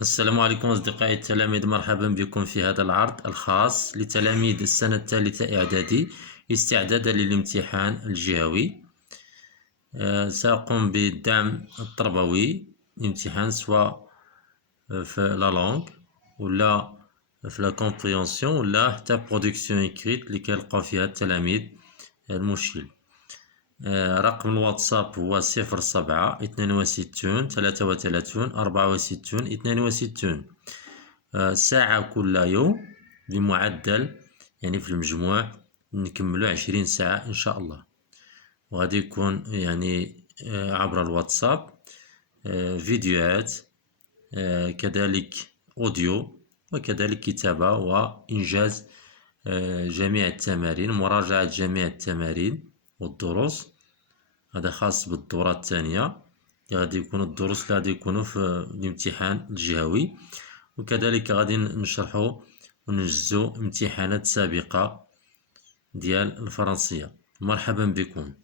السلام عليكم أصدقائي التلاميذ، مرحبا بكم في هذا العرض الخاص لتلاميذ السنة الثالثة إعدادي استعدادا للامتحان الجهوي. سأقوم بالدعم التربوي للامتحان، سواء في لا لونغ ولا في لا كومبريونسيون ولا حتى برودكسيون إكريت اللي كيلقاو فيها التلاميذ المشكل. رقم الواتساب هو 07 62 33 64 62. ساعة كل يوم بمعدل، يعني في المجموع نكملو 20 ساعة إن شاء الله. وغادي يكون يعني عبر الواتساب فيديوهات، كذلك أوديو، وكذلك كتابة وإنجاز جميع التمارين، مراجعة جميع التمارين والدروس. هذا خاص بالدورة الثانية، غادي يكونوا الدروس اللي غادي يكونوا في الامتحان الجهوي، وكذلك غادي نشرحوا ونجزوا امتحانات سابقة ديال الفرنسية. مرحبا بكم.